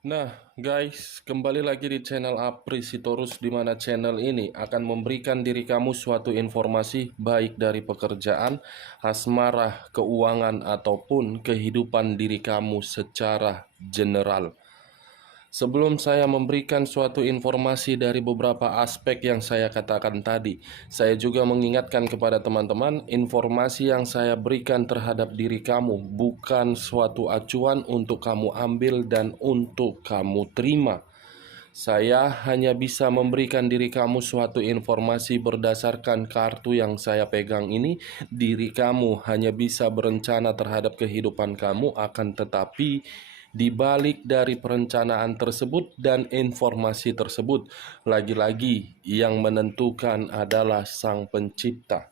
Nah, guys, kembali lagi di channel Apri Sitorus, di mana channel ini akan memberikan diri kamu suatu informasi baik dari pekerjaan, asmara, keuangan, ataupun kehidupan diri kamu secara general. Sebelum saya memberikan suatu informasi dari beberapa aspek yang saya katakan tadi, saya juga mengingatkan kepada teman-teman, informasi yang saya berikan terhadap diri kamu bukan suatu acuan untuk kamu ambil dan untuk kamu terima. Saya hanya bisa memberikan diri kamu suatu informasi berdasarkan kartu yang saya pegang ini. Diri kamu hanya bisa berencana terhadap kehidupan kamu, akan tetapi di balik dari perencanaan tersebut dan informasi tersebut, lagi-lagi yang menentukan adalah Sang Pencipta.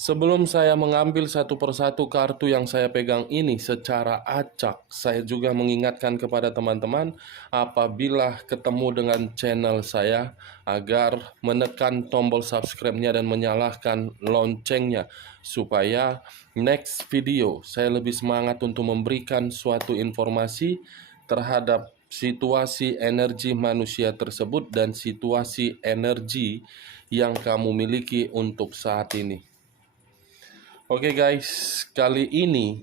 Sebelum saya mengambil satu persatu kartu yang saya pegang ini secara acak, saya juga mengingatkan kepada teman-teman apabila ketemu dengan channel saya agar menekan tombol subscribe-nya dan menyalakan loncengnya supaya next video saya lebih semangat untuk memberikan suatu informasi terhadap situasi energi manusia tersebut dan situasi energi yang kamu miliki untuk saat ini. Oke guys, kali ini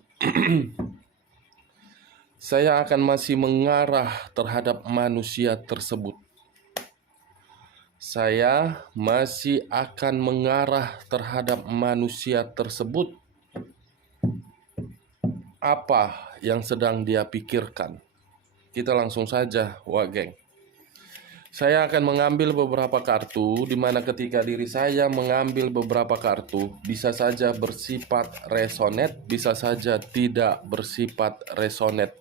saya akan masih mengarah terhadap manusia tersebut. Saya masih akan mengarah terhadap manusia tersebut. Apa yang sedang dia pikirkan? Kita langsung saja, wah geng. Saya akan mengambil beberapa kartu, di mana ketika diri saya mengambil beberapa kartu, bisa saja bersifat resonate, bisa saja tidak bersifat resonate.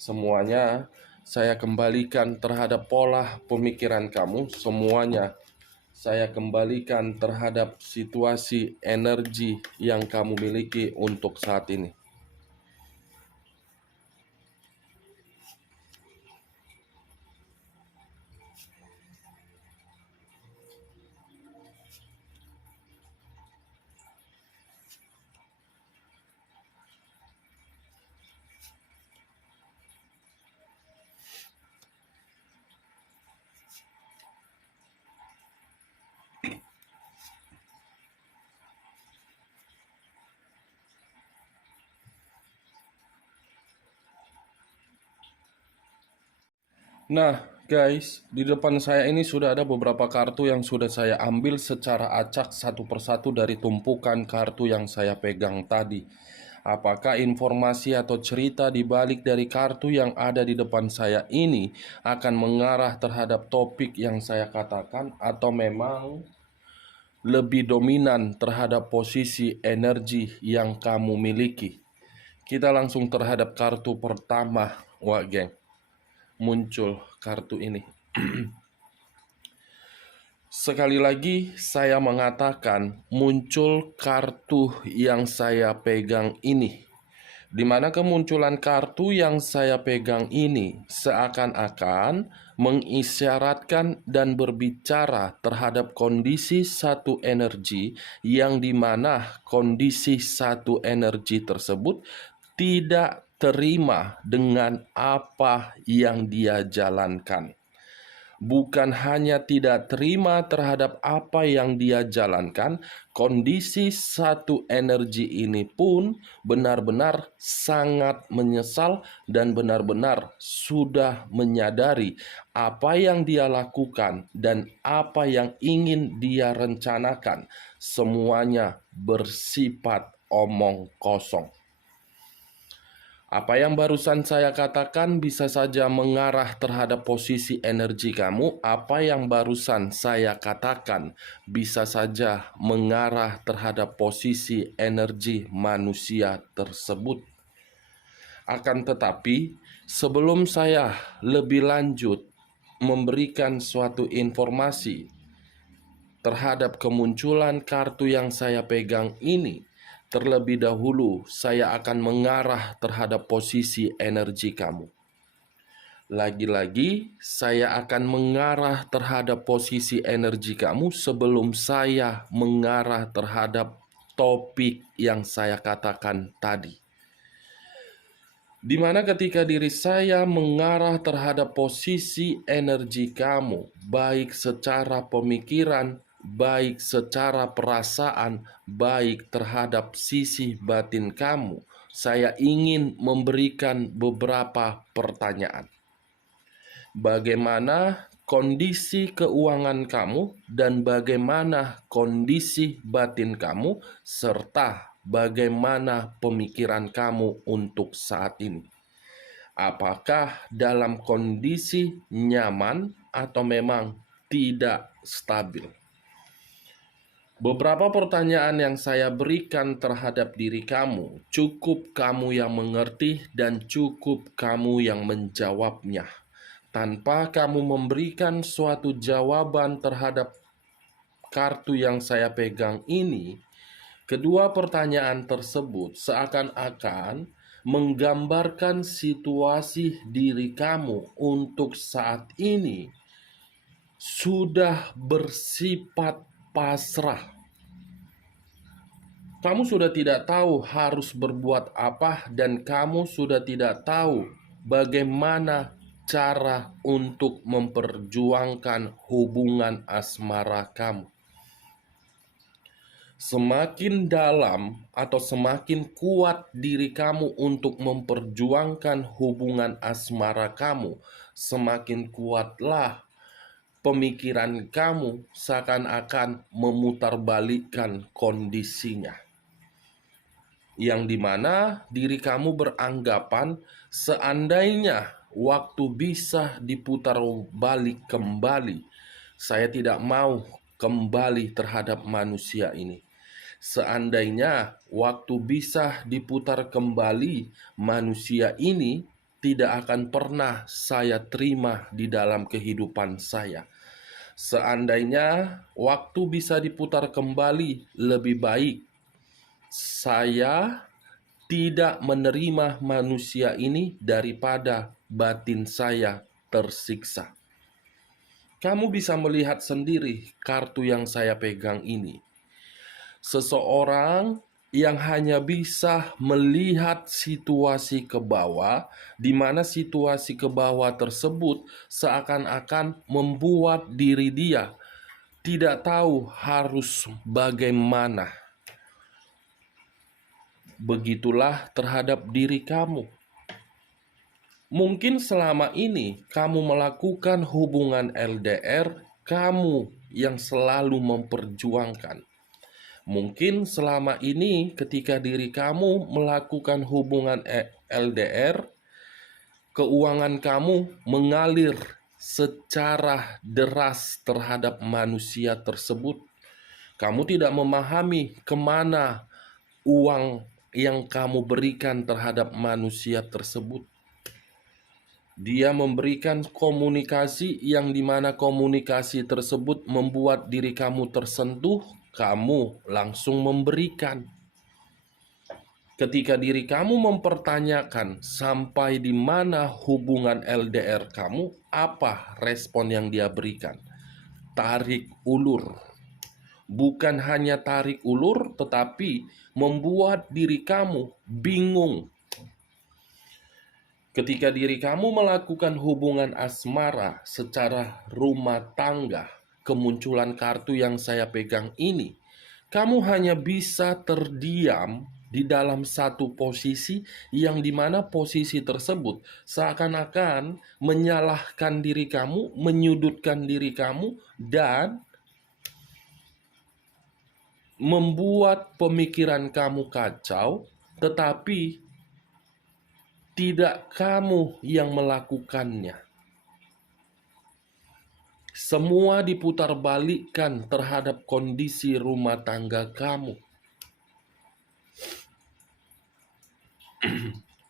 Semuanya saya kembalikan terhadap pola pemikiran kamu, semuanya saya kembalikan terhadap situasi energi yang kamu miliki untuk saat ini. Nah, guys, di depan saya ini sudah ada beberapa kartu yang sudah saya ambil secara acak satu persatu dari tumpukan kartu yang saya pegang tadi. Apakah informasi atau cerita di balik dari kartu yang ada di depan saya ini akan mengarah terhadap topik yang saya katakan, atau memang lebih dominan terhadap posisi energi yang kamu miliki? Kita langsung terhadap kartu pertama, wah geng. Muncul kartu ini. Sekali lagi saya mengatakan muncul kartu yang saya pegang ini, di mana kemunculan kartu yang saya pegang ini seakan-akan mengisyaratkan dan berbicara terhadap kondisi satu energi, yang dimana kondisi satu energi tersebut tidak terima dengan apa yang dia jalankan. Bukan hanya tidak terima terhadap apa yang dia jalankan, kondisi satu energi ini pun benar-benar sangat menyesal dan benar-benar sudah menyadari apa yang dia lakukan dan apa yang ingin dia rencanakan. Semuanya bersifat omong kosong. Apa yang barusan saya katakan bisa saja mengarah terhadap posisi energi kamu. Apa yang barusan saya katakan bisa saja mengarah terhadap posisi energi manusia tersebut. Akan tetapi, sebelum saya lebih lanjut memberikan suatu informasi terhadap kemunculan kartu yang saya pegang ini, terlebih dahulu saya akan mengarah terhadap posisi energi kamu. Lagi-lagi saya akan mengarah terhadap posisi energi kamu sebelum saya mengarah terhadap topik yang saya katakan tadi. Dimana ketika diri saya mengarah terhadap posisi energi kamu, baik secara pemikiran, baik secara perasaan, baik terhadap sisi batin kamu, saya ingin memberikan beberapa pertanyaan. Bagaimana kondisi keuangan kamu dan bagaimana kondisi batin kamu, serta bagaimana pemikiran kamu untuk saat ini? Apakah dalam kondisi nyaman atau memang tidak stabil? Beberapa pertanyaan yang saya berikan terhadap diri kamu, cukup kamu yang mengerti dan cukup kamu yang menjawabnya. Tanpa kamu memberikan suatu jawaban terhadap kartu yang saya pegang ini, kedua pertanyaan tersebut seakan-akan menggambarkan situasi diri kamu untuk saat ini sudah bersifat pasrah. Kamu sudah tidak tahu harus berbuat apa dan kamu sudah tidak tahu bagaimana cara untuk memperjuangkan hubungan asmara kamu. Semakin dalam atau semakin kuat diri kamu untuk memperjuangkan hubungan asmara kamu, semakin kuatlah pemikiran kamu seakan-akan memutarbalikkan kondisinya. Yang dimana diri kamu beranggapan seandainya waktu bisa diputar balik kembali, saya tidak mau kembali terhadap manusia ini. Seandainya waktu bisa diputar kembali, manusia ini tidak akan pernah saya terima di dalam kehidupan saya. Seandainya waktu bisa diputar kembali, lebih baik saya tidak menerima manusia ini daripada batin saya tersiksa. Kamu bisa melihat sendiri kartu yang saya pegang ini. Seseorang yang hanya bisa melihat situasi ke bawah, di mana situasi ke bawah tersebut seakan-akan membuat diri dia tidak tahu harus bagaimana. Begitulah terhadap diri kamu. Mungkin selama ini kamu melakukan hubungan LDR, kamu yang selalu memperjuangkan. Mungkin selama ini ketika diri kamu melakukan hubungan LDR, keuangan kamu mengalir secara deras terhadap manusia tersebut. Kamu tidak memahami kemana uang yang kamu berikan terhadap manusia tersebut. Dia memberikan komunikasi yang dimana komunikasi tersebut membuat diri kamu tersentuh, kamu langsung memberikan. Ketika diri kamu mempertanyakan sampai di mana hubungan LDR kamu, apa respon yang dia berikan? Tarik ulur. Bukan hanya tarik ulur, tetapi membuat diri kamu bingung. Ketika diri kamu melakukan hubungan asmara secara rumah tangga, kemunculan kartu yang saya pegang ini, kamu hanya bisa terdiam di dalam satu posisi yang dimana posisi tersebut seakan-akan menyalahkan diri kamu, menyudutkan diri kamu, dan membuat pemikiran kamu kacau, tetapi tidak kamu yang melakukannya. Semua diputarbalikkan terhadap kondisi rumah tangga kamu.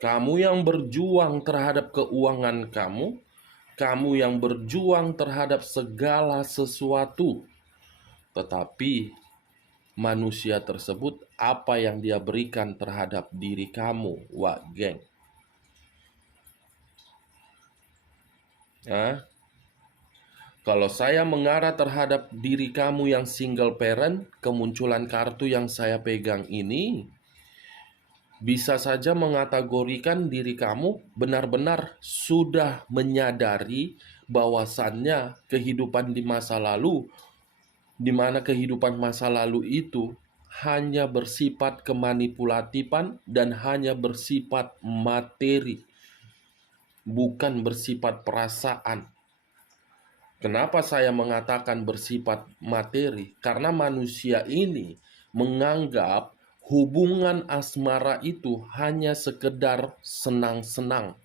Kamu yang berjuang terhadap keuangan kamu, kamu yang berjuang terhadap segala sesuatu, tetapi manusia tersebut, apa yang dia berikan terhadap diri kamu, wak geng? Kalau saya mengarah terhadap diri kamu yang single parent, kemunculan kartu yang saya pegang ini, bisa saja mengategorikan diri kamu benar-benar sudah menyadari bahwasannya kehidupan di masa lalu, di mana kehidupan masa lalu itu hanya bersifat kemanipulatifan dan hanya bersifat materi, bukan bersifat perasaan. Kenapa saya mengatakan bersifat materi? Karena manusia ini menganggap hubungan asmara itu hanya sekedar senang-senang,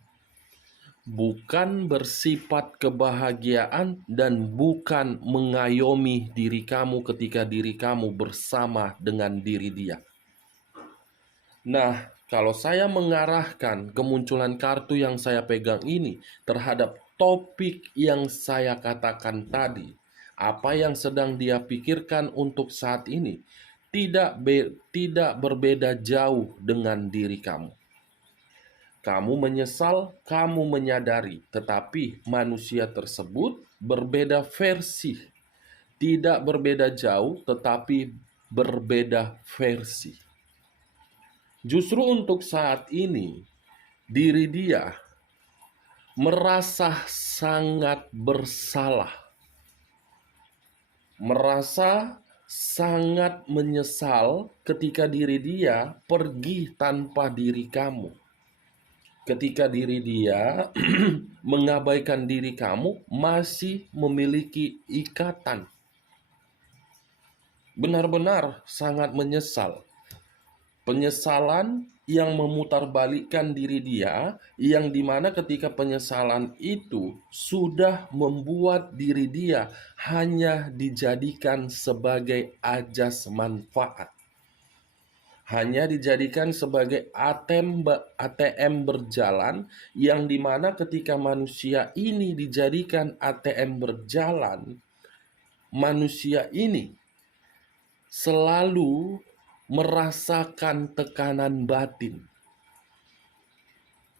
bukan bersifat kebahagiaan dan bukan mengayomi diri kamu ketika diri kamu bersama dengan diri dia. Nah, kalau saya mengarahkan kemunculan kartu yang saya pegang ini terhadap topik yang saya katakan tadi, apa yang sedang dia pikirkan untuk saat ini tidak berbeda jauh dengan diri kamu. Kamu menyesal, kamu menyadari, tetapi manusia tersebut berbeda versi. Tidak berbeda jauh, tetapi berbeda versi. Justru untuk saat ini, diri dia merasa sangat bersalah, merasa sangat menyesal ketika diri dia pergi tanpa diri kamu. Ketika diri dia mengabaikan diri kamu, masih memiliki ikatan. Benar-benar sangat menyesal. Penyesalan yang memutarbalikkan diri dia, yang dimana ketika penyesalan itu sudah membuat diri dia hanya dijadikan sebagai ajas manfaat, hanya dijadikan sebagai ATM berjalan, yang dimana ketika manusia ini dijadikan ATM berjalan, manusia ini selalu merasakan tekanan batin.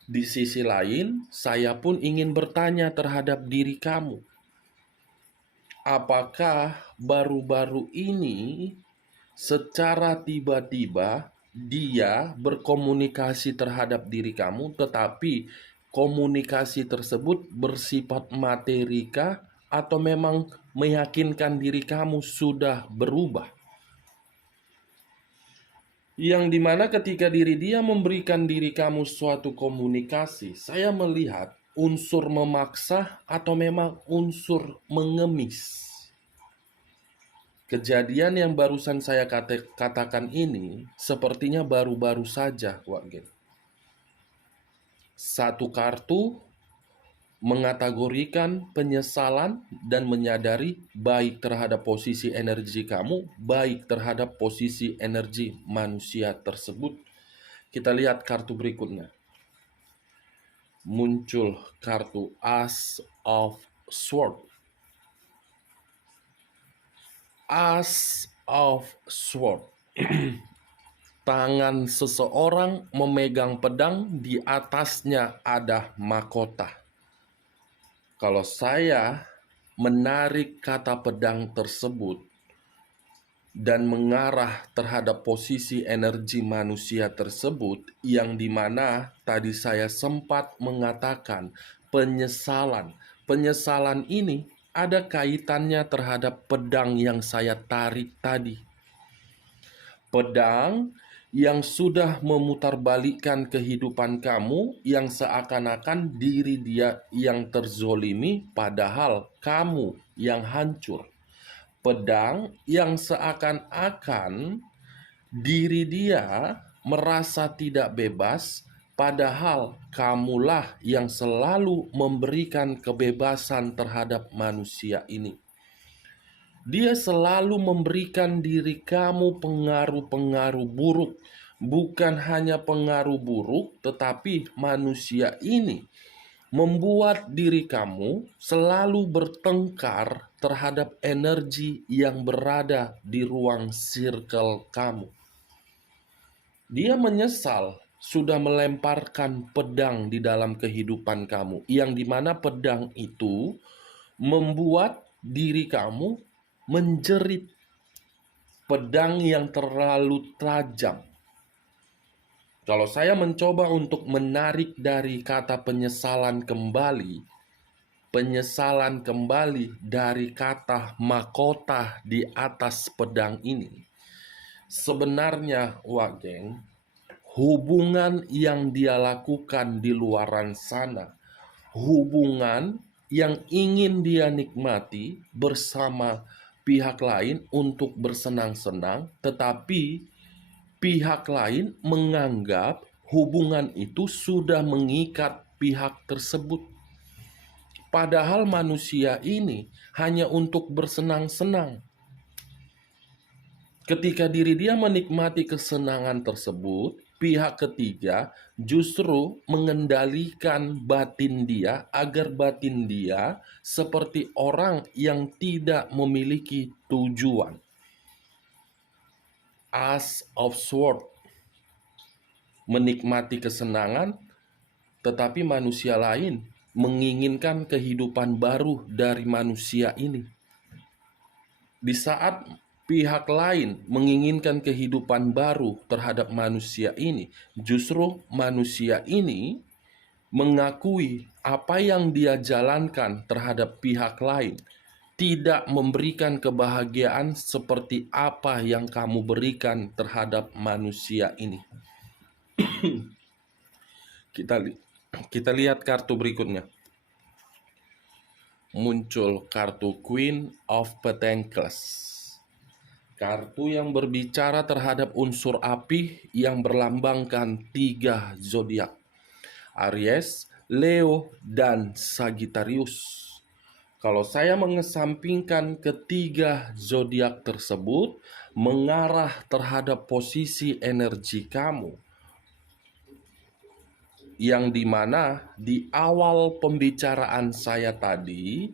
Di sisi lain, saya pun ingin bertanya terhadap diri kamu. Apakah baru-baru ini secara tiba-tiba dia berkomunikasi terhadap diri kamu, tetapi komunikasi tersebut bersifat materikah atau memang meyakinkan diri kamu sudah berubah? Yang dimana ketika diri dia memberikan diri kamu suatu komunikasi, saya melihat unsur memaksa atau memang unsur mengemis. Kejadian yang barusan saya katakan ini sepertinya baru-baru saja, warga. Satu kartu mengategorikan penyesalan dan menyadari baik terhadap posisi energi kamu, baik terhadap posisi energi manusia tersebut. Kita lihat kartu berikutnya. Muncul kartu Ace of Swords. Ace of Swords. Tangan seseorang memegang pedang, di atasnya ada mahkota. Kalau saya menarik kata pedang tersebut dan mengarah terhadap posisi energi manusia tersebut, yang dimana tadi saya sempat mengatakan penyesalan. Penyesalan ini ada kaitannya terhadap pedang yang saya tarik tadi. Pedang yang sudah memutarbalikkan kehidupan kamu, yang seakan-akan diri dia yang terzolimi, padahal kamu yang hancur. Pedang yang seakan-akan diri dia merasa tidak bebas, padahal kamulah yang selalu memberikan kebebasan terhadap manusia ini. Dia selalu memberikan diri kamu pengaruh-pengaruh buruk. Bukan hanya pengaruh buruk, tetapi manusia ini membuat diri kamu selalu bertengkar terhadap energi yang berada di ruang circle kamu. Dia menyesal sudah melemparkan pedang di dalam kehidupan kamu, yang dimana pedang itu membuat diri kamu menjerit. Pedang yang terlalu tajam. Kalau saya mencoba untuk menarik dari kata penyesalan kembali dari kata mahkota di atas pedang ini, sebenarnya, geng, hubungan yang dia lakukan di luaran sana, hubungan yang ingin dia nikmati bersama pihak lain untuk bersenang-senang, tetapi pihak lain menganggap hubungan itu sudah mengikat pihak tersebut. Padahal manusia ini hanya untuk bersenang-senang. Ketika diri dia menikmati kesenangan tersebut, pihak ketiga justru mengendalikan batin dia agar batin dia seperti orang yang tidak memiliki tujuan. As of Sword, menikmati kesenangan, tetapi manusia lain menginginkan kehidupan baru dari manusia ini. Di saat pihak lain menginginkan kehidupan baru terhadap manusia ini, justru manusia ini mengakui apa yang dia jalankan terhadap pihak lain tidak memberikan kebahagiaan seperti apa yang kamu berikan terhadap manusia ini. Kita lihat kartu berikutnya. Muncul kartu Queen of Pentacles. Kartu yang berbicara terhadap unsur api yang berlambangkan 3 zodiak: Aries, Leo, dan Sagittarius. Kalau saya mengesampingkan ketiga zodiak tersebut mengarah terhadap posisi energi kamu, yang dimana di awal pembicaraan saya tadi,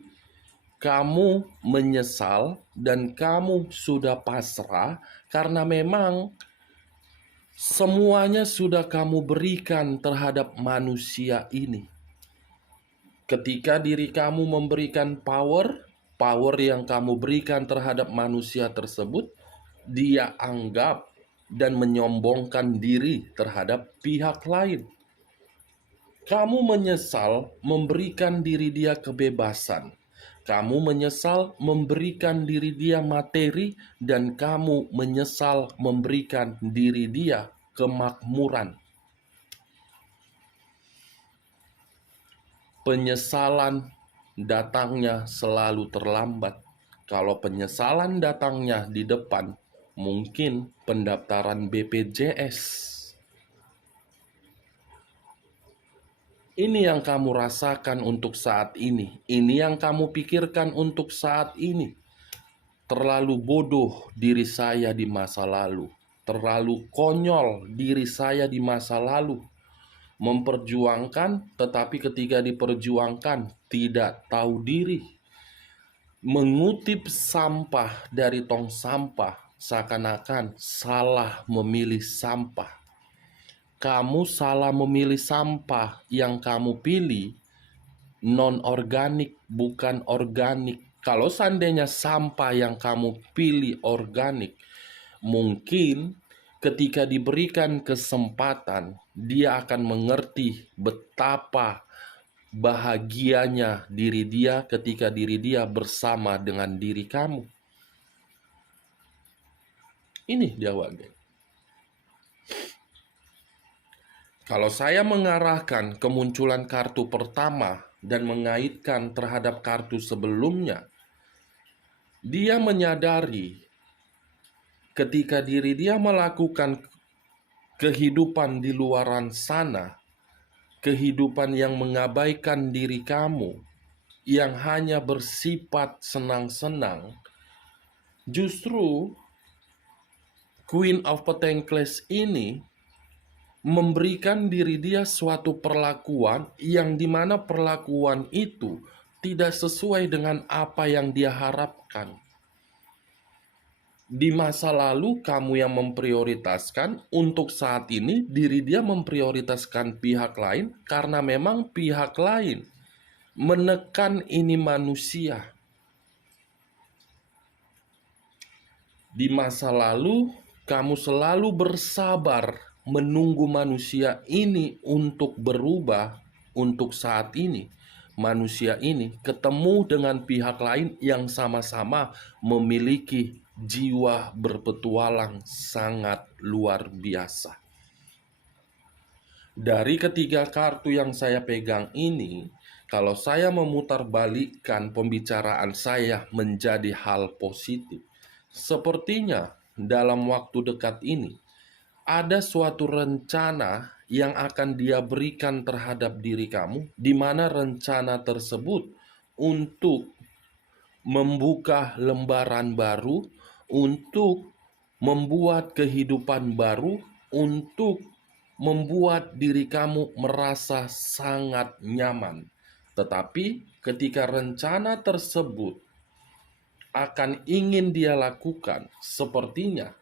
kamu menyesal dan kamu sudah pasrah karena memang semuanya sudah kamu berikan terhadap manusia ini. Ketika diri kamu memberikan power yang kamu berikan terhadap manusia tersebut, dia anggap dan menyombongkan diri terhadap pihak lain. Kamu menyesal memberikan diri dia kebebasan. Kamu menyesal memberikan diri dia materi, dan kamu menyesal memberikan diri dia kemakmuran. Penyesalan datangnya selalu terlambat. Kalau penyesalan datangnya di depan, mungkin pendaftaran BPJS. Ini yang kamu rasakan untuk saat ini. Ini yang kamu pikirkan untuk saat ini. Terlalu bodoh diri saya di masa lalu. Terlalu konyol diri saya di masa lalu. Memperjuangkan, tetapi ketika diperjuangkan tidak tahu diri. Mengutip sampah dari tong sampah seakan-akan salah memilih sampah. Kamu salah memilih sampah. Yang kamu pilih non-organik, bukan organik. Kalau seandainya sampah yang kamu pilih organik, mungkin ketika diberikan kesempatan, dia akan mengerti betapa bahagianya diri dia ketika diri dia bersama dengan diri kamu. Ini dia, geng. Kalau saya mengarahkan kemunculan kartu pertama dan mengaitkan terhadap kartu sebelumnya, dia menyadari ketika diri dia melakukan kehidupan di luaran sana, kehidupan yang mengabaikan diri kamu, yang hanya bersifat senang-senang, justru Queen of Pentacles ini memberikan diri dia suatu perlakuan yang dimana perlakuan itu tidak sesuai dengan apa yang dia harapkan. Di masa lalu kamu yang memprioritaskan, untuk saat ini diri dia memprioritaskan pihak lain karena memang pihak lain menekan ini manusia. Di masa lalu kamu selalu bersabar menunggu manusia ini untuk berubah untuk saat ini. Manusia ini ketemu dengan pihak lain yang sama-sama memiliki jiwa berpetualang sangat luar biasa. Dari ketiga kartu yang saya pegang ini, kalau saya memutarbalikkan pembicaraan saya menjadi hal positif, sepertinya dalam waktu dekat ini ada suatu rencana yang akan Dia berikan terhadap diri kamu, di mana rencana tersebut untuk membuka lembaran baru, untuk membuat kehidupan baru, untuk membuat diri kamu merasa sangat nyaman. Tetapi ketika rencana tersebut akan ingin Dia lakukan, sepertinya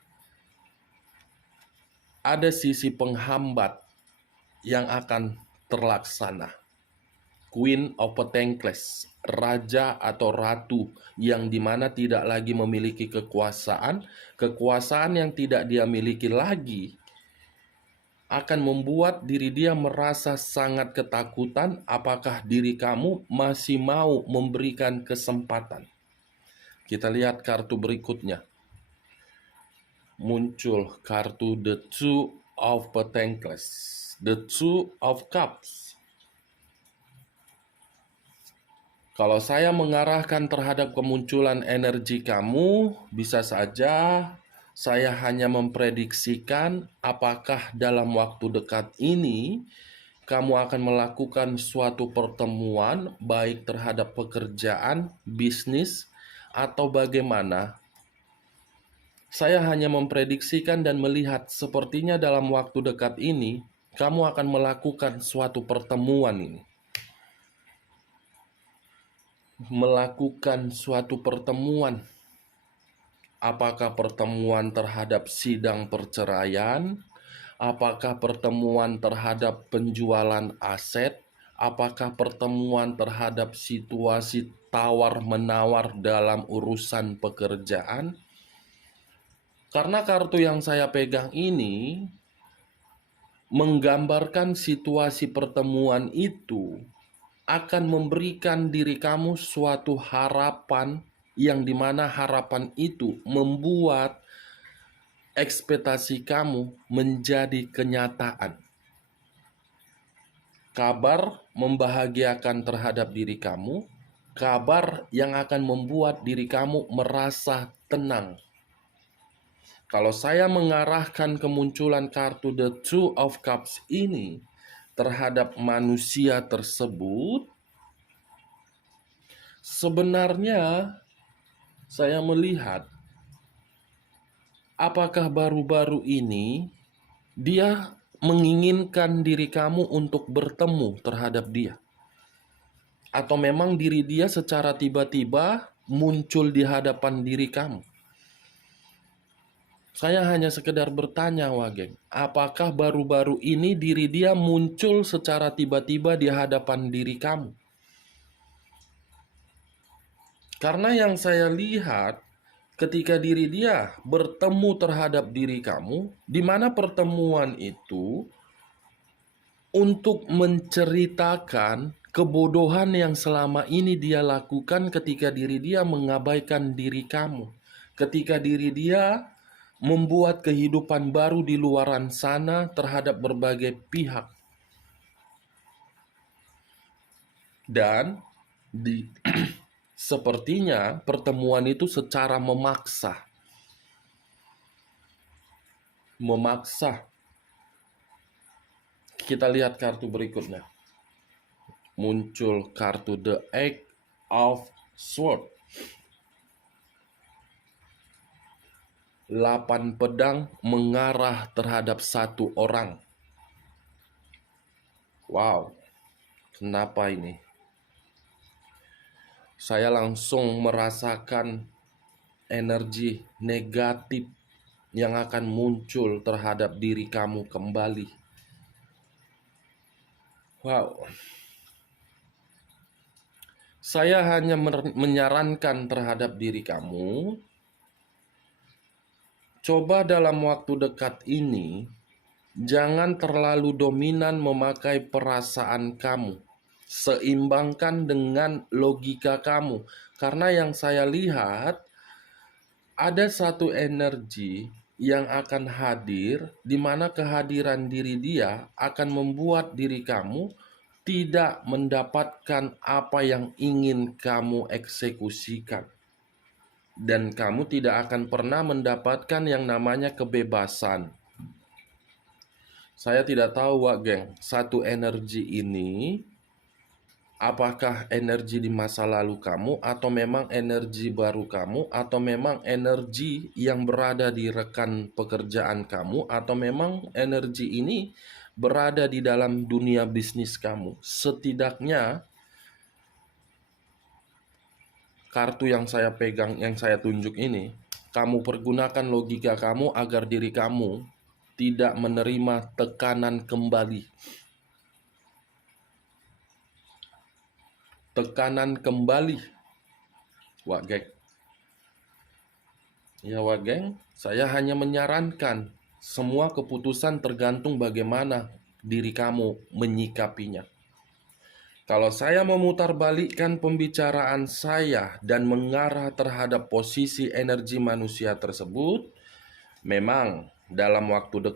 ada sisi penghambat yang akan terlaksana. Queen of Pentacles, raja atau ratu yang dimana tidak lagi memiliki kekuasaan, kekuasaan yang tidak dia miliki lagi akan membuat diri dia merasa sangat ketakutan. Apakah diri kamu masih mau memberikan kesempatan? Kita lihat kartu berikutnya. Muncul kartu The Two of Pentacles, The Two of Cups. Kalau saya mengarahkan terhadap kemunculan energi kamu, bisa saja saya hanya memprediksikan apakah dalam waktu dekat ini kamu akan melakukan suatu pertemuan baik terhadap pekerjaan, bisnis, atau bagaimana. Saya hanya memprediksikan dan melihat sepertinya dalam waktu dekat ini kamu akan melakukan suatu pertemuan ini. Melakukan suatu pertemuan. Apakah pertemuan terhadap sidang perceraian? Apakah pertemuan terhadap penjualan aset? Apakah pertemuan terhadap situasi tawar-menawar dalam urusan pekerjaan? Karena kartu yang saya pegang ini menggambarkan situasi pertemuan itu akan memberikan diri kamu suatu harapan yang dimana harapan itu membuat ekspektasi kamu menjadi kenyataan. Kabar membahagiakan terhadap diri kamu, kabar yang akan membuat diri kamu merasa tenang. Kalau saya mengarahkan kemunculan kartu The Two of Cups ini terhadap manusia tersebut, sebenarnya saya melihat apakah baru-baru ini dia menginginkan diri kamu untuk bertemu terhadap dia, atau memang diri dia secara tiba-tiba muncul di hadapan diri kamu. Saya hanya sekedar bertanya, Wageng, apakah baru-baru ini diri dia muncul secara tiba-tiba di hadapan diri kamu? Karena yang saya lihat ketika diri dia bertemu terhadap diri kamu, di mana pertemuan itu untuk menceritakan kebodohan yang selama ini dia lakukan ketika diri dia mengabaikan diri kamu. Ketika diri dia membuat kehidupan baru di luaran sana terhadap berbagai pihak. Dan sepertinya pertemuan itu secara memaksa. Kita lihat kartu berikutnya. Muncul kartu The Eight of Swords. 8 pedang mengarah terhadap satu orang. Wow, kenapa ini? Saya langsung merasakan energi negatif yang akan muncul terhadap diri kamu kembali. Wow. Saya hanya menyarankan terhadap diri kamu, coba dalam waktu dekat ini Jangan terlalu dominan memakai perasaan kamu. Seimbangkan dengan logika kamu. Karena yang saya lihat, ada satu energi yang akan hadir, di mana kehadiran diri dia akan membuat diri kamu tidak mendapatkan apa yang ingin kamu eksekusikan. Dan kamu tidak akan pernah mendapatkan yang namanya kebebasan. Saya tidak tahu, Wak Geng, satu energi ini apakah energi di masa lalu kamu, atau memang energi baru kamu, atau memang energi yang berada di rekan pekerjaan kamu, atau memang energi ini berada di dalam dunia bisnis kamu. Setidaknya kartu yang saya pegang, yang saya tunjuk ini, kamu pergunakan logika kamu agar diri kamu tidak menerima tekanan kembali. Tekanan kembali, Wak Geng. Ya, Wak Geng, saya hanya menyarankan. Semua keputusan tergantung bagaimana diri kamu menyikapinya. Kalau saya memutarbalikkan pembicaraan saya dan mengarah terhadap posisi energi manusia tersebut, memang dalam waktu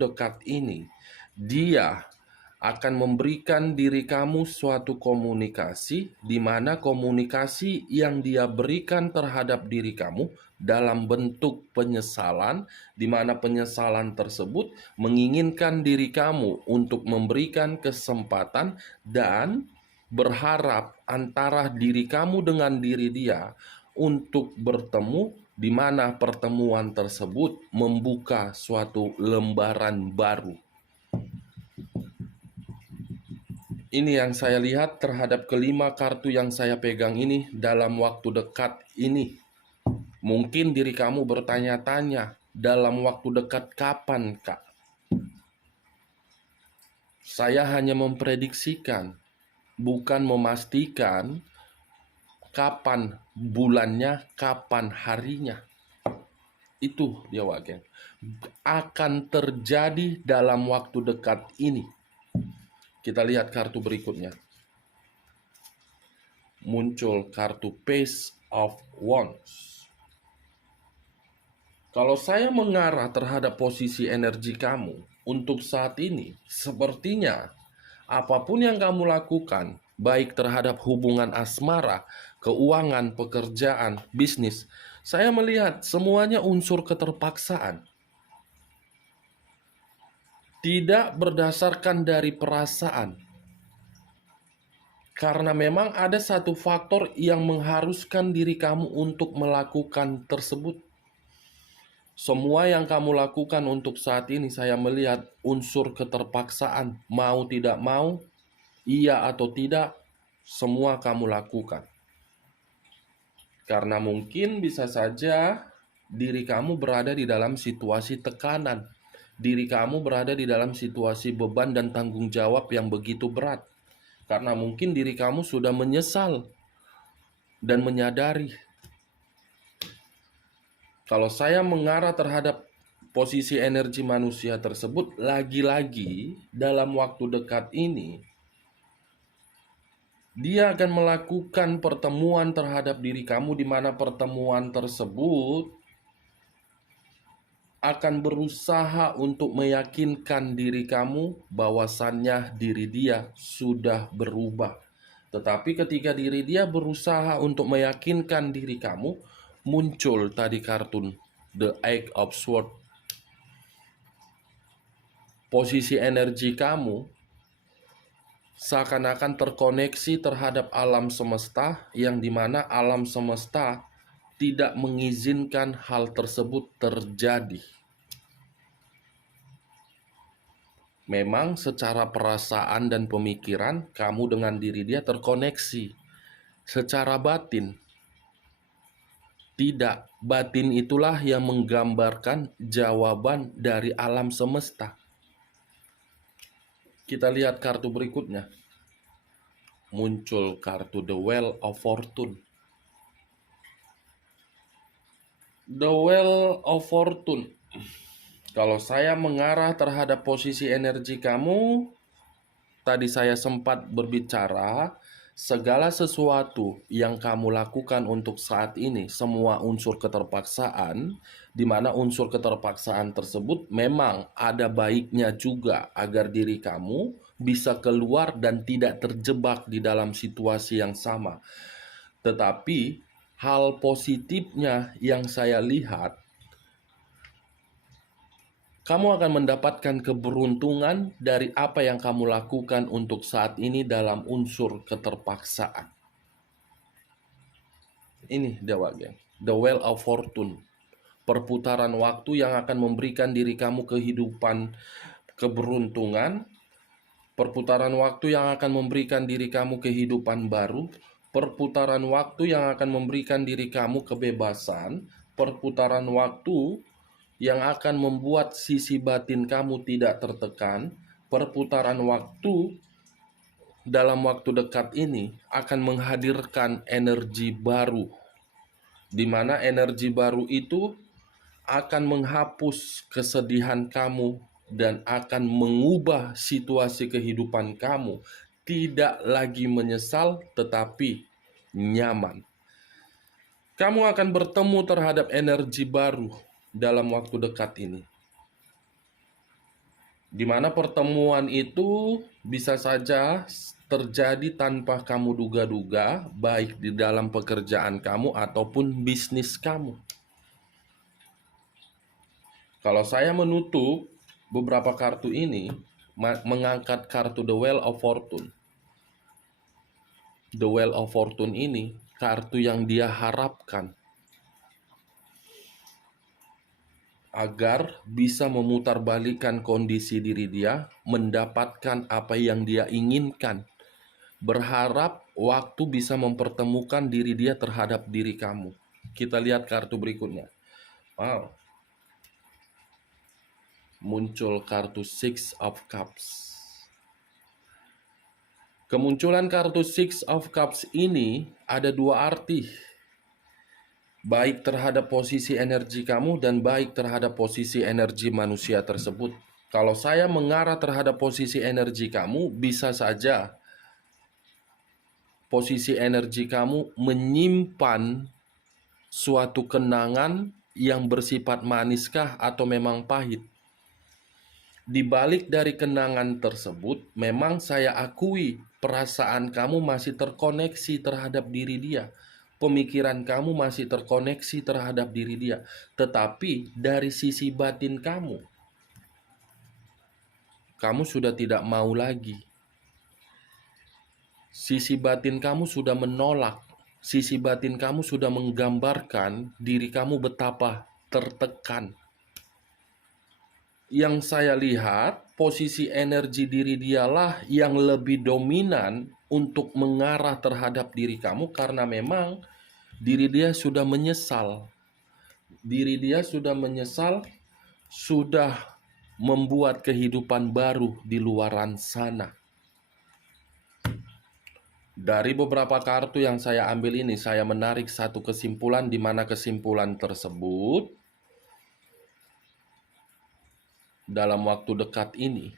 dekat ini, dia akan memberikan diri kamu suatu komunikasi, di mana komunikasi yang dia berikan terhadap diri kamu dalam bentuk penyesalan, di mana penyesalan tersebut menginginkan diri kamu untuk memberikan kesempatan dan berharap antara diri kamu dengan diri dia untuk bertemu, di mana pertemuan tersebut membuka suatu lembaran baru. Ini yang saya lihat terhadap kelima kartu yang saya pegang ini dalam waktu dekat ini. Mungkin diri kamu bertanya-tanya, dalam waktu dekat kapan, Kak? Saya hanya memprediksikan, bukan memastikan kapan bulannya, kapan harinya. Itu dia, Wagen. Akan terjadi dalam waktu dekat ini. Kita lihat kartu berikutnya. Muncul kartu Page of Wands. Kalau saya mengarah terhadap posisi energi kamu untuk saat ini, sepertinya apapun yang kamu lakukan, baik terhadap hubungan asmara, keuangan, pekerjaan, bisnis, saya melihat semuanya unsur keterpaksaan. Tidak berdasarkan dari perasaan. Karena memang ada satu faktor yang mengharuskan diri kamu untuk melakukan tersebut. Semua yang kamu lakukan untuk saat ini, saya melihat unsur keterpaksaan. Mau tidak mau, iya atau tidak, semua kamu lakukan. Karena mungkin bisa saja diri kamu berada di dalam situasi tekanan. Diri kamu berada di dalam situasi beban dan tanggung jawab yang begitu berat. Karena mungkin diri kamu sudah menyesal dan menyadari. Kalau saya mengarah terhadap posisi energi manusia tersebut, lagi-lagi dalam waktu dekat ini, dia akan melakukan pertemuan terhadap diri kamu, di mana pertemuan tersebut akan berusaha untuk meyakinkan diri kamu bahwasannya diri dia sudah berubah. Tetapi ketika diri dia berusaha untuk meyakinkan diri kamu, muncul tadi kartun The Eight of Swords. Posisi energi kamu seakan-akan terkoneksi terhadap alam semesta, yang dimana alam semesta tidak mengizinkan hal tersebut terjadi. Memang secara perasaan dan pemikiran, kamu dengan diri dia terkoneksi. Secara batin, tidak. Batin itulah yang menggambarkan jawaban dari alam semesta. Kita lihat kartu berikutnya. Muncul kartu The Wheel of Fortune. The Wheel of Fortune. Kalau saya mengarah terhadap posisi energi kamu, tadi saya sempat berbicara, segala sesuatu yang kamu lakukan untuk saat ini, semua unsur keterpaksaan, di mana unsur keterpaksaan tersebut memang ada baiknya juga agar diri kamu bisa keluar dan tidak terjebak di dalam situasi yang sama. Tetapi hal positifnya yang saya lihat, kamu akan mendapatkan keberuntungan dari apa yang kamu lakukan untuk saat ini dalam unsur keterpaksaan. Ini Dewa Geng, The Wheel of Fortune. Perputaran waktu yang akan memberikan diri kamu kehidupan keberuntungan. Perputaran waktu yang akan memberikan diri kamu kehidupan baru. Perputaran waktu yang akan memberikan diri kamu kebebasan. Perputaran waktu yang akan membuat sisi batin kamu tidak tertekan. Perputaran waktu dalam waktu dekat ini akan menghadirkan energi baru, di mana energi baru itu akan menghapus kesedihan kamu dan akan mengubah situasi kehidupan kamu. Tidak lagi menyesal, tetapi nyaman. Kamu akan bertemu terhadap energi baru dalam waktu dekat ini, di mana pertemuan itu bisa saja terjadi tanpa kamu duga-duga, baik di dalam pekerjaan kamu ataupun bisnis kamu. Kalau saya menutup beberapa kartu ini, mengangkat kartu The Wheel of Fortune. The Wheel of Fortune ini kartu yang dia harapkan agar bisa memutarbalikkan kondisi diri dia, mendapatkan apa yang dia inginkan. Berharap waktu bisa mempertemukan diri dia terhadap diri kamu. Kita lihat kartu berikutnya. Wow. Muncul kartu Six of Cups. Kemunculan kartu Six of Cups ini ada dua arti. Baik terhadap posisi energi kamu dan baik terhadap posisi energi manusia tersebut. Kalau saya mengarah terhadap posisi energi kamu, bisa saja posisi energi kamu menyimpan suatu kenangan yang bersifat maniskah atau memang pahit. Di balik dari kenangan tersebut, memang saya akui perasaan kamu masih terkoneksi terhadap diri dia. Pemikiran kamu masih terkoneksi terhadap diri dia. Tetapi dari sisi batin kamu sudah tidak mau lagi. Sisi batin kamu sudah menolak. Sisi batin kamu sudah menggambarkan diri kamu betapa tertekan. Yang saya lihat, posisi energi diri dialah yang lebih dominan untuk mengarah terhadap diri kamu, karena memang diri dia sudah menyesal. Diri dia sudah menyesal, sudah membuat kehidupan baru di luaran sana. Dari beberapa kartu yang saya ambil ini, saya menarik satu kesimpulan, di mana kesimpulan tersebut dalam waktu dekat ini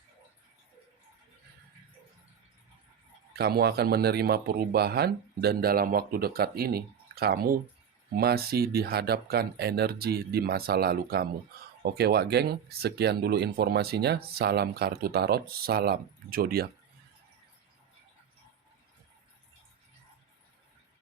kamu akan menerima perubahan, dan dalam waktu dekat ini kamu masih dihadapkan energi di masa lalu kamu. Oke Wak Geng, sekian dulu informasinya. Salam kartu tarot, salam zodiak.